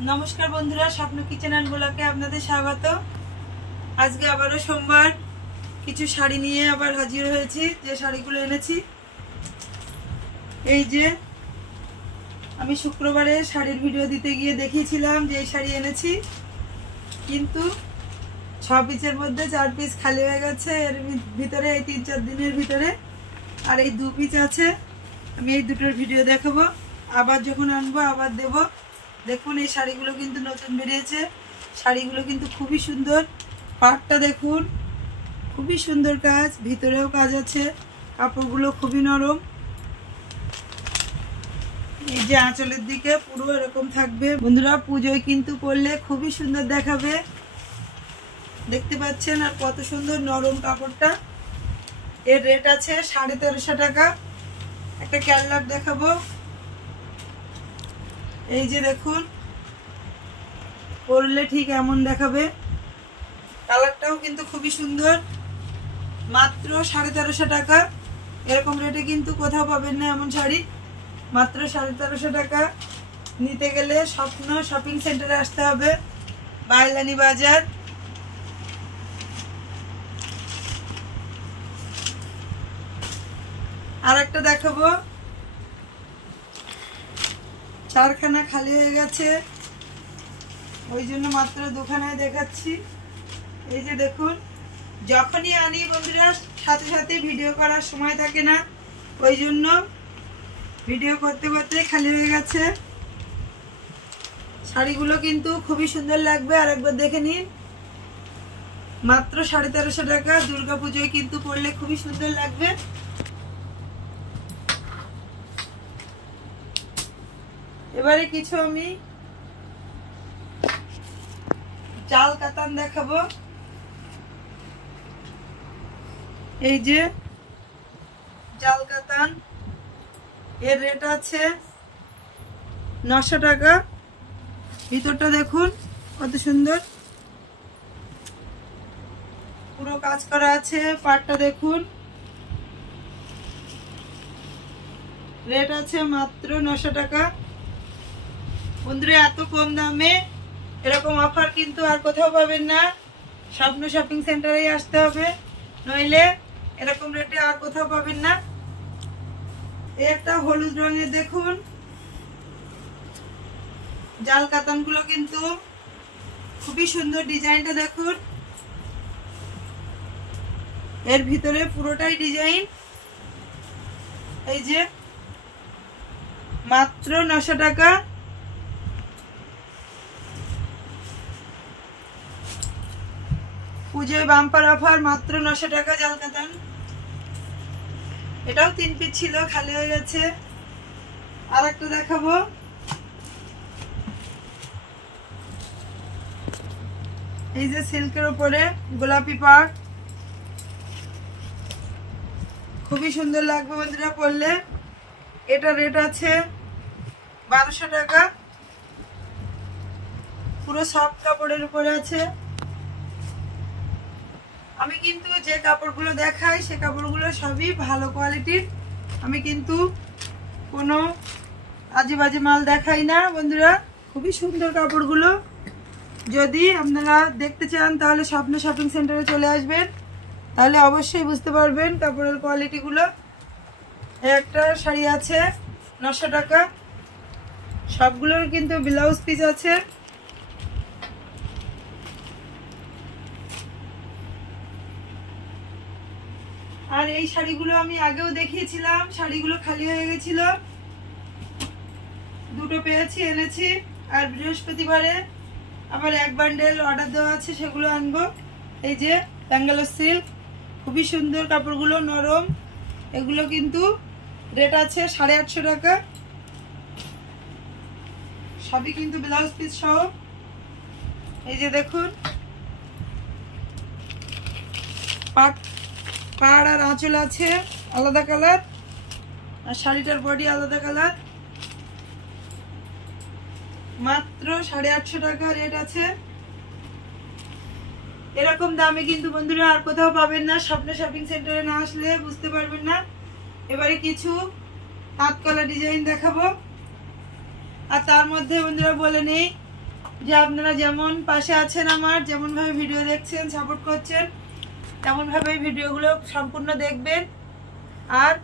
নমস্কার বন্ধুরা, স্বপ্ন কিচেন এন্ড ব্লগে আপনাদের স্বাগত। আজকে আবারও সোমবার কিছু শাড়ি নিয়ে আবার হাজির হয়েছি। যে শাড়িগুলো এনেছি, এই যে আমি শুক্রবারে শাড়ির ভিডিও দিতে গিয়ে দেখিয়েছিলাম যে এই শাড়ি এনেছি, কিন্তু 6 পিসের মধ্যে 4 পিস খালি হয়ে গেছে। এর ভিতরে এই 3-4 দিনের ভিতরে আর এই 2 পিস আছে। আমি এই দুটোর ভিডিও দেখাবো, আবার যখন আনবো আবার দেব। দেখুন এই শাড়িগুলো কিন্তু নতুন বেরিয়েছে। শাড়িগুলো কিন্তু খুবই সুন্দর। পাটটা দেখুন, খুবই সুন্দর কাজ, ভিতরেও কাজ আছে। কাপড়গুলো খুবই নরম। এই যে আঁচলের দিকে পুরো এরকম থাকবে। বন্ধুরা, পুজোয় কিন্তু পরলে খুবই সুন্দর দেখাবে। দেখতে পাচ্ছেন আর কত সুন্দর নরম কাপড়টা। এর রেট আছে 1350 টাকা। একটা ক্যাটলগ দেখাবো। এই যে দেখুন, পরলে ঠিক এমন দেখাবে। কালারটাও কিন্তু খুবই সুন্দর। মাত্র 1350 টাকা। এরকম রেটে কিন্তু কোথাও পাবেন না এমন শাড়ি। মাত্র 1350 টাকা। নিতে গেলে স্বপ্ন শপিং সেন্টারে আসতে হবে, বাইলানি বাজার। আর একটা দেখাবো, 4খানা খালি হয়ে গেছে, ওই জন্য মাত্র 2খানায় দেখাচ্ছি। এই যে দেখুন, যখনই আনি বন্ধুরা সাথে সাথে ভিডিও করার সময় থাকে না, ওই জন্য ভিডিও করতে করতে খালি হয়ে গেছে। শাড়িগুলো কিন্তু খুবই সুন্দর লাগবে, আর একবার দেখে নিন। মাত্র 1350 টাকা। দুর্গাপুজোয় কিন্তু পরলে খুবই সুন্দর লাগবে। এবারে কিছু আমি জাল কাতান দেখাবো। এই যে জাল কাতান, এর রেট আছে 900 টাকা। ভিতরটা দেখুন কত সুন্দর, পুরো কাজ করা আছে। পাটটা দেখুন, রেট আছে মাত্র 900 টাকা। বন্ধুরা, এত কম দামে এরকম অফার কিন্তু আর কোথাও পাবেন না। স্বপ্ন শপিং সেন্টারেই আসতে হবে, নইলে এরকম রেটে আর কোথাও পাবেন না। এই একটা হলুদ রঙের দেখুন জাল কাতানগুলো কিন্তু খুবই সুন্দর। ডিজাইনটা দেখুন, এর ভিতরে পুরোটাই ডিজাইন। এই যে মাত্র 900 টাকা। পুজোয় বাম্পার অফার, মাত্র 900 টাকা জাল কাতান। এটাও 3 পিস ছিল, খালি হয়ে গেছে। আর একটা দেখাবো। এই যে সিল্কের উপরে গোলাপি পাড়, খুবই সুন্দর লাগবে বন্ধুরা পরলে। এটা রেট আছে 1200 টাকা। পুরো সফট কাপড়ের উপরে আছে। আমি কিন্তু যে কাপড়গুলো দেখাই সে কাপড়গুলো সবই ভালো কোয়ালিটির। আমি কিন্তু কোনো আজেবাজে মাল দেখাই না বন্ধুরা। খুবই সুন্দর কাপড়গুলো। যদি আপনারা দেখতে চান তাহলে স্বপ্ন শপিং সেন্টারে চলে আসবেন, তাহলে অবশ্যই বুঝতে পারবেন কাপড়ের কোয়ালিটিগুলো। একটা শাড়ি আছে 900 টাকা। সবগুলোর কিন্তু ব্লাউজ পিস আছে। আর এই শাড়িগুলো আমি আগেও দেখিয়েছিলাম, শাড়িগুলো খালি হয়ে গেছিল। দুটো পেয়েছি, এনেছি। আর বৃহস্পতিবারে আবার 1 বান্ডেল অর্ডার দেওয়া আছে, সেগুলো আনবো। এই যে ব্যাঙ্গালোর সিল্ক, খুবই সুন্দর কাপড়গুলো, নরম। এগুলো কিন্তু রেট আছে 850 টাকা। সবই কিন্তু ব্লাউজ পিস সহ। এই যে দেখুন, পাট আর আঁচল আছে আলাদা কালার, আর শাড়িটার বডি আলাদা কালার। মাত্র 850 টাকা রেট আছে। এরকম দামে কিন্তু বন্ধুরা আর কোথাও পাবেন না। স্বপ্ন শপিং সেন্টারে না আসলে বুঝতে পারবেন না। এবারে কিছু হাত কলা ডিজাইন দেখাবো। আর তার মধ্যে বন্ধুরা বলে নেই, যে আপনারা যেমন পাশে আছেন, আমার যেমনভাবে ভিডিও দেখছেন, সাপোর্ট করছেন, তেমনভাবে ভিডিওগুলো সম্পূর্ণ দেখবেন। আর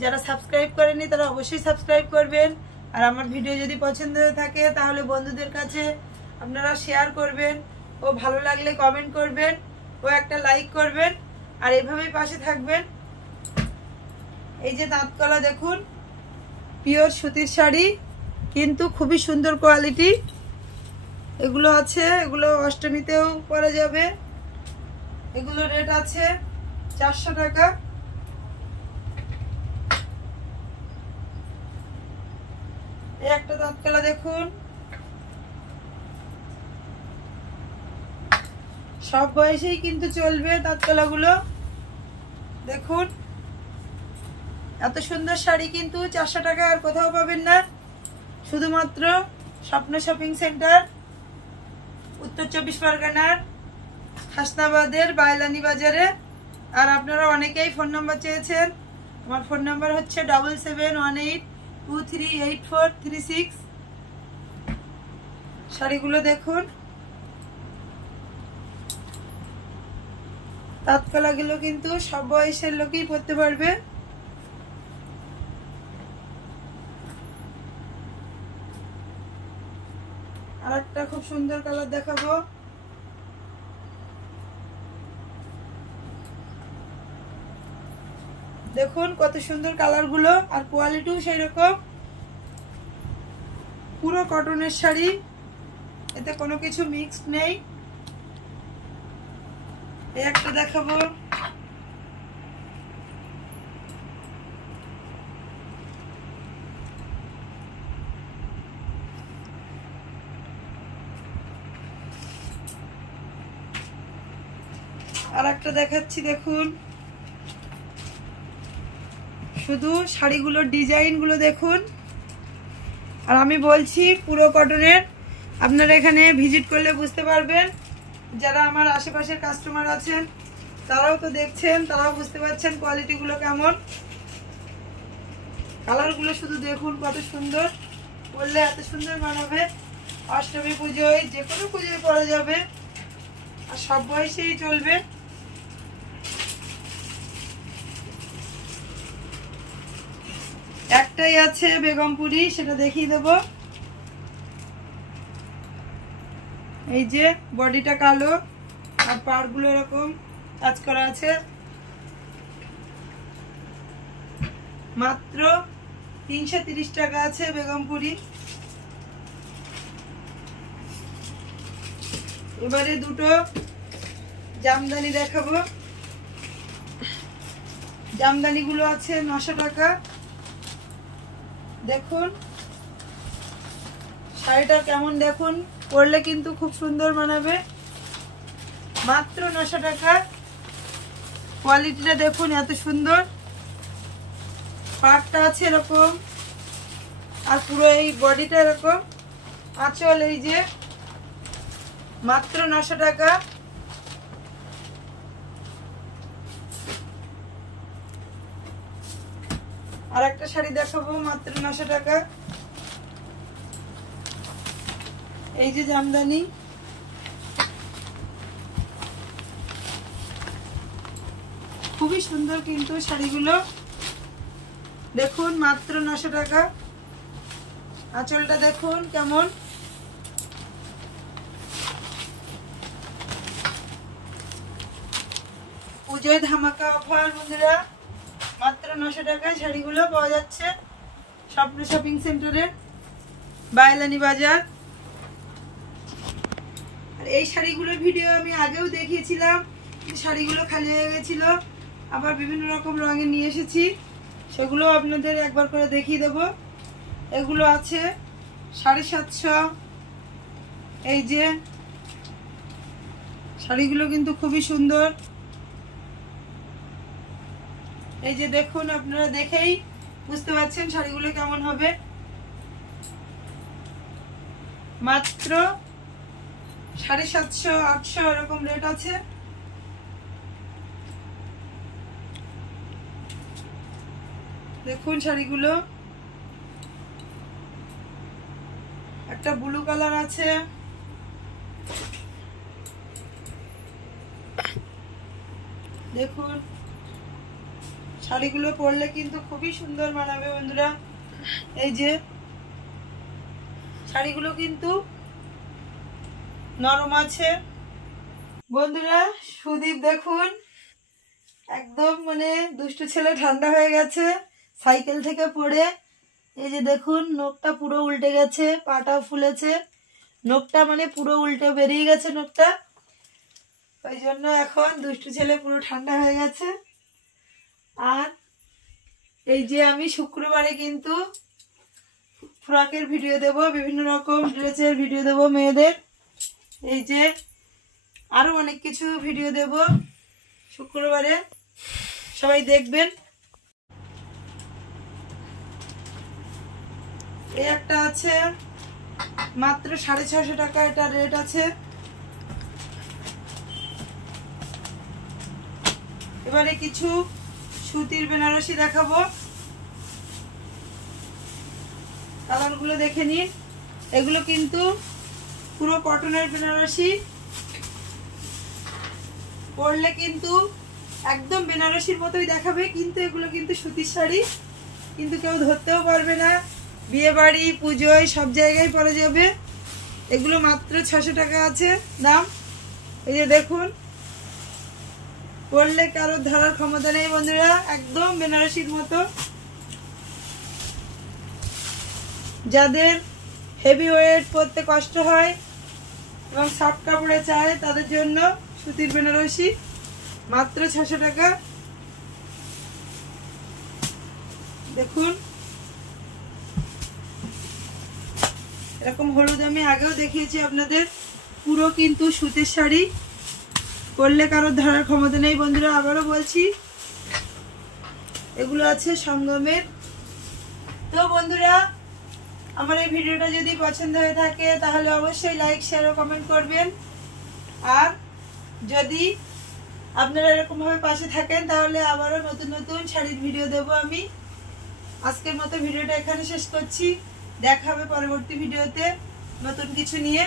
যারা সাবস্ক্রাইব করেনি তারা অবশ্যই সাবস্ক্রাইব করবেন। আর আমার ভিডিও যদি পছন্দ হয়ে থাকে তাহলে বন্ধুদের কাছে আপনারা শেয়ার করবেন, ও ভালো লাগলে কমেন্ট করবেন, ও একটা লাইক করবেন। আর এভাবেই পাশে থাকবেন। এই যে তাঁতকলা দেখুন, পিওর সুতির শাড়ি, কিন্তু খুবই সুন্দর কোয়ালিটি। এগুলো আছে, এগুলো অষ্টমীতেও পরা যাবে। এগুলো রেট আছে 400 টাকা। এই একটা তাঁতকলা দেখুন, সব বয়সেই কিন্তু চলবে তাঁতকলাগুলো। দেখুন এত সুন্দর শাড়ি কিন্তু 400 টাকা আর কোথাও পাবেন না, শুধুমাত্র স্বপ্ন শপিং সেন্টার, উত্তর 24 পরগনার হাসনাবাদের বাইলানি বাজারে। আর আপনারা অনেকেই ফোন নাম্বার চেয়েছেন, আমার ফোন নাম্বার হচ্ছে 7718238436। শাড়িগুলো দেখুন, তাঁতকলাগুলো কিন্তু সব বয়সের লোকই পরতে পারবে। আর একটা খুব সুন্দর কালার দেখাবো। দেখুন কত সুন্দর কালারগুলো, আর কোয়ালিটিও সেই রকম। পুরো কটনের শাড়ি, এতে কোনো কিছু মিক্সড নেই। এই একটা দেখাবো। আর একটা দেখাচ্ছি, দেখুন শুধু শাড়িগুলোর ডিজাইনগুলো দেখুন। আর আমি বলছি পুরো কটনের, আপনারা এখানে ভিজিট করলে বুঝতে পারবেন। যারা আমার আশেপাশের কাস্টমার আছেন তারাও তো দেখছেন, তারাও বুঝতে পারছেন কোয়ালিটিগুলো কেমন। কালারগুলো শুধু দেখুন কত সুন্দর, পরলে এত সুন্দর মানাবে। অষ্টমী পুজোয়, যে কোনো পুজোয় পরা যাবে, আর সব বয়সেই চলবে। একটাই আছে বেগমপুরি, সেটা দেখিয়ে দেব। এই যে বডিটা কালো, আর পাড়গুলো এরকম কাজ করা আছে। মাত্র 330 টাকা আছে বেগমপুরি। এবারে দুটো জামদানি দেখাবো। জামদানিগুলো আছে 900 টাকা। দেখুন শাড়িটা কেমন, দেখুন পরলে কিন্তু খুব সুন্দর মানাবে। মাত্র 900 টাকা। কোয়ালিটিটা দেখুন এত সুন্দর, পাড়টা আছে এরকম, আর পুরো এই বডিটা এরকম। আঁচল এই যে, মাত্র 900 টাকা। আর একটা শাড়ি দেখাবো, মাত্র 900 টাকা। এই যে জামদানি, খুবই সুন্দর কিন্তু শাড়িগুলো। দেখুন মাত্র 900 টাকা। আঁচলটা দেখুন কেমন। পুজোয় ধামাকা অফার বন্ধুরা, মাত্র 900 টাকায় শাড়িগুলো পাওয়া যাচ্ছে স্বপ্ন শপিং সেন্টারে, বাইলানি বাজার। আর এই শাড়িগুলোর ভিডিও আমি আগেও দেখিয়েছিলাম, শাড়িগুলো খালি হয়ে গেছিল। আবার বিভিন্ন রকম রঙের নিয়ে এসেছি, সেগুলো আপনাদের একবার করে দেখিয়ে দেব। এগুলো আছে 750। এই যে শাড়িগুলো কিন্তু খুবই সুন্দর। এই যে দেখুন, আপনারা দেখেই বুঝতে পারছেন শাড়িগুলো কেমন হবে। মাত্র 750, 800 এরকম রেট আছে। দেখুন শাড়িগুলো, একটা ব্লু কালার আছে, দেখুন শাড়িগুলো পরলে কিন্তু খুবই সুন্দর মানাবে বন্ধুরা। এই যে শাড়িগুলো কিন্তু নরম আছে বন্ধুরা। সুদীপ দেখুন একদম মানে দুষ্টু ছেলে, ঠান্ডা হয়ে গেছে সাইকেল থেকে পড়ে। এই যে দেখুন নখটা পুরো উল্টে গেছে, পাটাও ফুলেছে, নখটা মানে পুরো উল্টে বেরিয়ে গেছে নখটা। ওই জন্য এখন দুষ্টু ছেলে পুরো ঠান্ডা হয়ে গেছে। আর এই যে আমি শুক্রবারে কিন্তু ফ্রকের ভিডিও দেব, বিভিন্ন রকম ড্রেসের ভিডিও দেব মেয়েদের। এই যে আরো অনেক কিছু ভিডিও দেব শুক্রবারে, সবাই দেখবেন। এই একটা আছে মাত্র 650 টাকা, এটা রেট আছে। এবারে কিছু সুতির বেনারসি দেখাবো, কালারগুলো দেখে নিন। এগুলো কিন্তু পুরো কটনের বেনারসি, পরলে কিন্তু একদম বেনারসির মতোই দেখাবে, কিন্তু এগুলো কিন্তু সুতির শাড়ি, কিন্তু কেউ ধরতেও পারবে না। বিয়ে বাড়ি পুজোয় সব জায়গায় পরা যাবে। এগুলো মাত্র 600 টাকা আছে দাম। এই যে দেখুন পরলে কারোর ধরার ক্ষমতা নেই বন্ধুরা, একদম বেনারসির মতো। যাদের হেভি ওয়েট পরতে কষ্ট হয় এবং সফট কাপড়ে চায় তাদের জন্য সুতির বেনারসি মাত্র 600 টাকা। দেখুন এরকম হলুদ আমি আগেও দেখিয়েছি আপনাদের, পুরো কিন্তু সুতির শাড়ি, পরলে কারোর ধরার ক্ষমতা নেই বন্ধুরা। আবারও বলছি এগুলো আছে সঙ্গমের। তো বন্ধুরা আমার এই ভিডিওটা যদি পছন্দ হয়ে থাকে তাহলে অবশ্যই লাইক, শেয়ার ও কমেন্ট করবেন। আর যদি আপনারা এরকমভাবে পাশে থাকেন তাহলে আবারও নতুন নতুন শাড়ির ভিডিও দেব আমি। আজকের মতো ভিডিওটা এখানে শেষ করছি, দেখা হবে পরবর্তী ভিডিওতে নতুন কিছু নিয়ে।